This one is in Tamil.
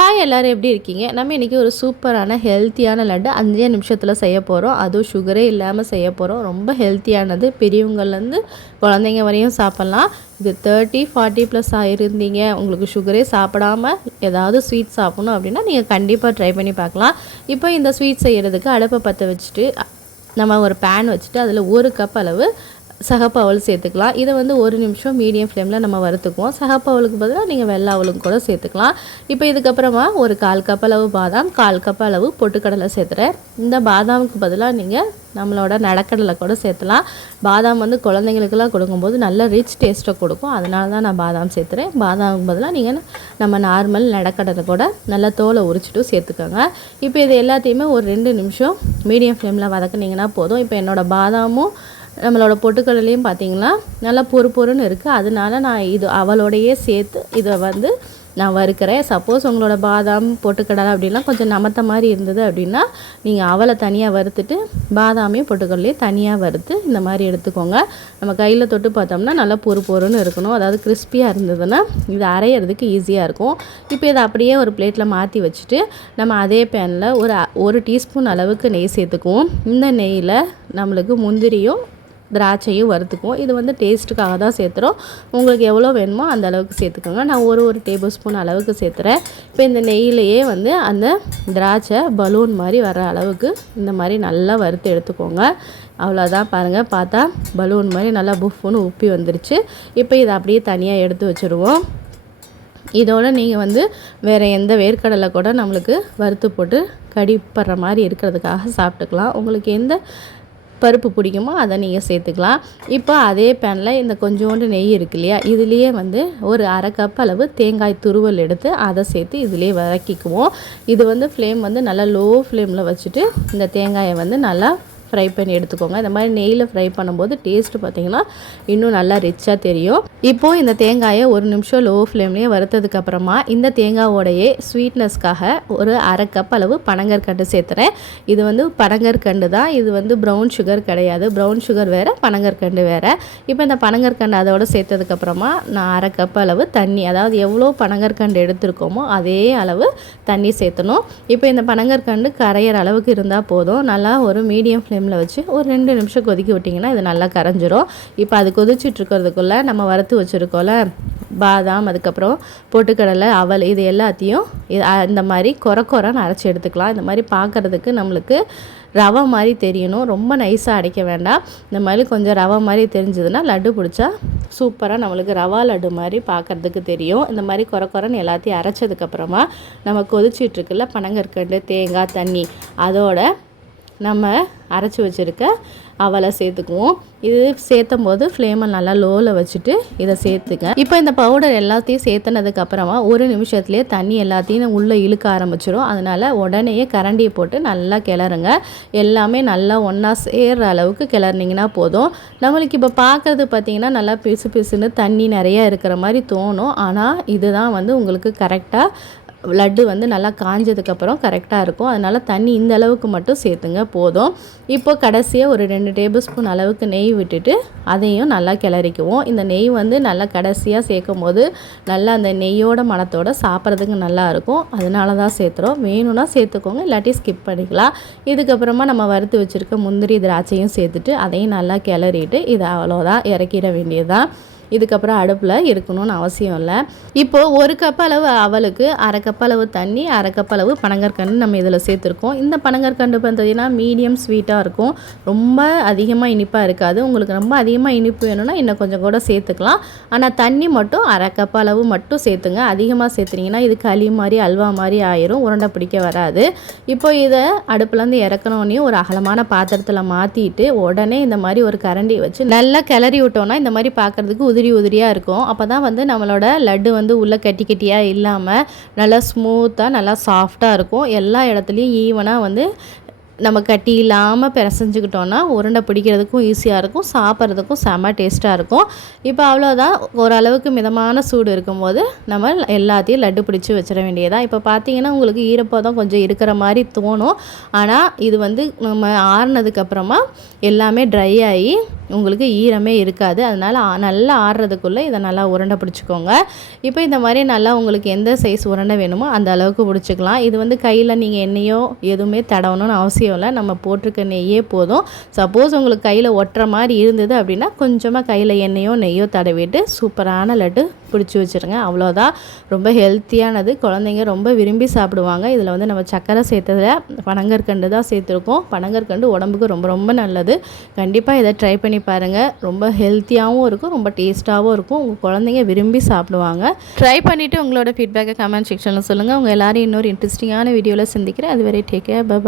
ஹாய் எல்லோரும் எப்படி இருக்கீங்க? நம்ம இன்றைக்கி ஒரு சூப்பரான ஹெல்த்தியான லட்டு 5 நிமிஷத்தில் செய்ய போகிறோம். அதுவும் சுகரே இல்லாமல் செய்ய போகிறோம். ரொம்ப ஹெல்த்தியானது, பெரியவங்கள்லேருந்து குழந்தைங்க வரையும் சாப்பிட்லாம். இது 30-40+ ஆகிருந்தீங்க, உங்களுக்கு சுகரே சாப்பிடாமல் ஏதாவது ஸ்வீட் சாப்பிட்ணும் அப்படின்னா நீங்கள் கண்டிப்பாக ட்ரை பண்ணி பார்க்கலாம். இப்போ இந்த ஸ்வீட் செய்கிறதுக்கு அடுப்பை பற்ற வச்சுட்டு நம்ம ஒரு பேன் வச்சுட்டு அதில் 1 கப் அளவு சகப்பு அவல் சேர்த்துக்கலாம். இதை வந்து 1 நிமிஷம் மீடியம் ஃப்ளேமில் நம்ம வறுத்துக்குவோம். சகப்பு அவலுக்கு பதிலாக நீங்கள் வெள்ளை அவலுக்கு கூட சேர்த்துக்கலாம். இப்போ இதுக்கப்புறமா ஒரு 1/4 கப் அளவு பாதாம், 1/4 கப் அளவு பொட்டுக்கடலை சேர்த்துறேன். இந்த பாதாமுக்கு பதிலாக நீங்கள் நம்மளோட நடக்கடலை கூட சேர்த்துலாம். பாதாம் வந்து குழந்தைங்களுக்கெல்லாம் கொடுக்கும்போது நல்ல ரிச் டேஸ்ட்டை கொடுக்கும். அதனால தான் நான் பாதாம் சேர்த்துறேன். பாதாமுக்கு பதிலாக நீங்கள் நம்ம நார்மல் நடக்கடலை கூட நல்லா தோலை உரிச்சிட்டு சேர்த்துக்கோங்க. இப்போ இது எல்லாத்தையுமே ஒரு 2 நிமிஷம் மீடியம் ஃப்ளேமில் வதக்குனிங்கன்னா போதும். இப்போ என்னோடய பாதாமும் நம்மளோட பொட்டுக்கடலையும் பார்த்திங்கன்னா நல்லா பொறுன்னு இருக்குது. அதனால நான் இது அவளோடையே சேர்த்து இதை வந்து நான் வறுக்கிறேன். சப்போஸ் உங்களோட பாதாம் பொட்டுக்கடலை அப்படின்னா கொஞ்சம் நமத்த மாதிரி இருந்தது அப்படின்னா நீங்கள் அவலை தனியாக வறுத்துட்டு பாதாமையும் பொட்டுக்கடலையும் தனியாக வறுத்து இந்த மாதிரி எடுத்துக்கோங்க. நம்ம கையில் தொட்டு பார்த்தோம்னா நல்லா பொறுன்னு இருக்கணும். அதாவது கிறிஸ்பியாக இருந்ததுன்னா இது அரைகிறதுக்கு ஈஸியாக இருக்கும். இப்போ இதை அப்படியே ஒரு பிளேட்டில் மாற்றி வச்சுட்டு நம்ம அதே பேனில் ஒரு டீஸ்பூன் அளவுக்கு நெய் சேர்த்துக்குவோம். இந்த நெய்யில் நம்மளுக்கு முந்திரியும் திராட்சையும் வறுத்துக்குவோம். இது வந்து டேஸ்ட்டுக்காக தான் சேர்த்துறோம். உங்களுக்கு எவ்வளோ வேணுமோ அந்த அளவுக்கு சேர்த்துக்கோங்க. நான் ஒரு டேபிள் ஸ்பூன் அளவுக்கு சேர்த்துறேன். இப்போ இந்த நெய்யிலையே வந்து அந்த திராட்சை பலூன் மாதிரி வர அளவுக்கு இந்த மாதிரி நல்லா வறுத்து எடுத்துக்கோங்க. அவ்வளோதான், பாருங்கள், பார்த்தா பலூன் மாதிரி நல்லா புஃப்னு உப்பி வந்துருச்சு. இப்போ இதை அப்படியே தனியாக எடுத்து வச்சுருவோம். இதோடு நீங்கள் வந்து வேறு எந்த வேர்க்கடலை கூட நம்மளுக்கு வறுத்து போட்டு கடிப்படுற மாதிரி இருக்கிறதுக்காக சாப்பிட்டுக்கலாம். உங்களுக்கு எந்த பருப்பு பிடிக்குமோ அதை நீங்கள் சேர்த்துக்கலாம். இப்போ அதே பேனில் இந்த கொஞ்சோண்டு நெய் இருக்கு இல்லையா, இதுலேயே வந்து ஒரு 1/2 கப் அளவு தேங்காய் துருவல் எடுத்து அதை சேர்த்து இதிலே வதக்கிக்குவோம். இது வந்து ஃப்ளேம் வந்து நல்லா லோ ஃப்ளேமில் வச்சுட்டு இந்த தேங்காயை வந்து நல்லா ஃப்ரை பண்ணி எடுத்துக்கோங்க. இந்த மாதிரி நெய்யில் ஃப்ரை பண்ணும்போது டேஸ்ட்டு பார்த்திங்கன்னா இன்னும் நல்லா ரிச்சாக தெரியும். இப்போது இந்த தேங்காயை 1 நிமிஷம் லோ ஃப்ளேம்லேயே வறுத்ததுக்கப்புறமா இந்த தேங்காவோடையே ஸ்வீட்னஸ்க்காக ஒரு 1/2 கப் அளவு பனங்கற்கண்டு சேர்த்துறேன். இது வந்து பனங்கற்கண்டு தான், இது வந்து ப்ரௌன் சுகர் கிடையாது. ப்ரௌன் சுகர் வேறு, பனங்கற்கண்டு வேறு. இப்போ இந்த பனங்கற்கண்டு அதோடு சேர்த்ததுக்கப்புறமா நான் 1/2 கப் அளவு தண்ணி, அதாவது எவ்வளோ பனங்கற்கண்டு எடுத்துருக்கோமோ அதே அளவு தண்ணி சேர்த்தணும். இப்போ இந்த பனங்கற்கண்டு கரையிற அளவுக்கு இருந்தால் போதும். நல்லா ஒரு மீடியம் ஃப்ளேம் வச்சு ஒரு 2 நிமிஷம் கொதிக்க விட்டிங்கன்னா இது நல்லா கரைஞ்சிரும். இப்போ அது கொதிச்சுட்ருக்கிறதுக்குள்ளே நம்ம வறுத்து வச்சுருக்கோம்ல பாதாம், அதுக்கப்புறம் பொட்டுக்கடலை, அவல், இது எல்லாத்தையும் இந்த மாதிரி கொரன்னு அரைச்சி எடுத்துக்கலாம். இந்த மாதிரி பார்க்குறதுக்கு நம்மளுக்கு ரவை மாதிரி தெரியணும். ரொம்ப நைஸாக அடைக்க வேண்டாம். இந்த மாதிரி கொஞ்சம் ரவை மாதிரி தெரிஞ்சதுன்னா லட்டு பிடிச்சா சூப்பராக நம்மளுக்கு ரவா லட்டு மாதிரி பார்க்குறதுக்கு தெரியும். இந்த மாதிரி கொரன்னு எல்லாத்தையும் அரைச்சதுக்கப்புறமா நம்ம கொதிச்சிட்ருக்குல்ல பனங்கற்கண்டு, தேங்காய், தண்ணி, அதோட நம்ம அரைச்சி வச்சுருக்க அவலை சேர்த்துக்குவோம். இது சேர்த்தும் போது ஃப்ளேமை நல்லா லோவில் வச்சுட்டு இதை சேர்த்துங்க. இப்போ இந்த பவுடர் எல்லாத்தையும் சேர்த்துனதுக்கப்புறமா 1 நிமிஷத்துலேயே தண்ணி எல்லாத்தையும் உள்ளே இழுக்க ஆரம்பிச்சிடும். அதனால் உடனேயே கரண்டியை போட்டு நல்லா கிளறுங்க. எல்லாமே நல்லா ஒன்றா சேர்கிற அளவுக்கு கிளறினீங்கன்னா போதும். நம்மளுக்கு இப்போ பார்க்குறது பார்த்திங்கன்னா நல்லா பிசுன்னு தண்ணி நிறையா இருக்கிற மாதிரி தோணும். ஆனால் இதுதான் வந்து உங்களுக்கு கரெக்டாக லட்டு வந்து நல்லா காஞ்சதுக்கப்புறம் கரெக்டாக இருக்கும். அதனால் தண்ணி இந்த அளவுக்கு மட்டும் சேர்த்துங்க போதும். இப்போ கடைசியாக ஒரு 2 டேபிள் ஸ்பூன் அளவுக்கு நெய் விட்டுட்டு அதையும் நல்லா கிளறிக்குவோம். இந்த நெய் வந்து நல்லா கடைசியாக சேர்க்கும் போது நல்லா அந்த நெய்யோட மணத்தோடு சாப்பிட்றதுக்கு நல்லாயிருக்கும். அதனால தான் சேர்த்துறோம். வேணும்னா சேர்த்துக்கோங்க, இல்லாட்டி ஸ்கிப் பண்ணிக்கலாம். இதுக்கப்புறமா நம்ம வறுத்து வச்சுருக்க முந்திரி திராட்சையும் சேர்த்துட்டு அதையும் நல்லா கிளறிட்டு இதை அவ்வளோதான், இறக்கிட வேண்டியதுதான். இதுக்கப்புறம் அடுப்பில் இருக்கணும்னு அவசியம் இல்லை. இப்போது 1 கப் அளவு அவலுக்கு 1/2 கப் அளவு தண்ணி, 1/2 கப் அளவு பனங்கற்கண்டு நம்ம இதில் சேர்த்துருக்கோம். இந்த பனங்கற்கண்டு பார்த்தீங்கன்னா மீடியம் ஸ்வீட்டாக இருக்கும், ரொம்ப அதிகமாக இனிப்பாக இருக்காது. உங்களுக்கு ரொம்ப அதிகமாக இனிப்பு வேணும்னா இன்னும் கொஞ்சம் கூட சேர்த்துக்கலாம். ஆனால் தண்ணி மட்டும் 1/2 கப் அளவு மட்டும் சேர்த்துங்க. அதிகமாக சேர்த்துனீங்கன்னா இது களி மாதிரி அல்வா மாதிரி ஆயிரும், உருண்டை பிடிக்க வராது. இப்போ இதை அடுப்புலேருந்து இறக்கணுன்னே ஒரு அகலமான பாத்திரத்தில் மாற்றிட்டு உடனே இந்த மாதிரி ஒரு கரண்டி வச்சு நல்லா கிளறி விட்டோன்னா இந்த மாதிரி பார்க்குறதுக்கு உதிரியாக இருக்கும். அப்போ தான் வந்து நம்மளோட லட்டு வந்து உள்ளே கட்டியாக இல்லாமல் நல்லா ஸ்மூத்தாக நல்லா சாஃப்டாக இருக்கும். எல்லா இடத்துலையும் ஈவனாக வந்து நம்ம கட்டி இல்லாமல் பிசைஞ்சுக்கிட்டோன்னா உருண்டை பிடிக்கிறதுக்கும் ஈஸியாக இருக்கும், சாப்பிட்றதுக்கும் செம்ம டேஸ்ட்டாக இருக்கும். இப்போ அவ்வளோதான், ஓரளவுக்கு மிதமான சூடு இருக்கும்போது நம்ம எல்லாத்தையும் லட்டு பிடிச்சி வச்சிட வேண்டியதான். இப்போ பார்த்தீங்கன்னா உங்களுக்கு ஈரப்பதம் கொஞ்சம் இருக்கிற மாதிரி தோணும். ஆனால் இது வந்து நம்ம ஆறுனதுக்கப்புறமா எல்லாமே ட்ரை ஆகி உங்களுக்கு ஈரமே இருக்காது. அதனால் நல்லா ஆறுறதுக்குள்ளே இதை நல்லா உருண்டை பிடிச்சிக்கோங்க. இப்போ இந்த மாதிரி நல்லா உங்களுக்கு எந்த சைஸ் உருண்டை வேணுமோ அந்த அளவுக்கு பிடிச்சிக்கலாம். இது வந்து கையில் நீங்கள் எண்ணெயோ எதுவுமே தடவணும்னு அவசியம் இல்லை. நம்ம போட்டிருக்க நெய்யே போதும். சப்போஸ் உங்களுக்கு கையில் ஒட்டுற மாதிரி இருந்தது அப்படின்னா கொஞ்சமாக கையில் எண்ணெயோ நெய்யோ தடவிட்டு சூப்பரான லட்டு பிடிச்சி வச்சுருங்க. அவ்வளோதான். ரொம்ப ஹெல்த்தியானது, குழந்தைங்க ரொம்ப விரும்பி சாப்பிடுவாங்க. இதில் வந்து நம்ம சர்க்கரை சேர்த்ததில் பனங்கற்கண்டு தான் சேர்த்துருக்கோம். பனங்கற்கண்டு உடம்புக்கு ரொம்ப ரொம்ப நல்லது. கண்டிப்பாக இதை ட்ரை பண்ணி பாருங்கள். ரொம்ப ஹெல்த்தியாகவும் இருக்கும், ரொம்ப டேஸ்ட்டாகவும் இருக்கும். உங்கள் குழந்தைங்க விரும்பி சாப்பிடுவாங்க. ட்ரை பண்ணிவிட்டு உங்களோட ஃபீட்பேக்கை கமெண்ட் செக்ஷனில் சொல்லுங்கள். உங்கள் எல்லோரும் இன்னொரு இன்ட்ரெஸ்டிங்கான வீடியோவில் சந்திக்கிறேன். அதுவரை டேக் கேர். பை.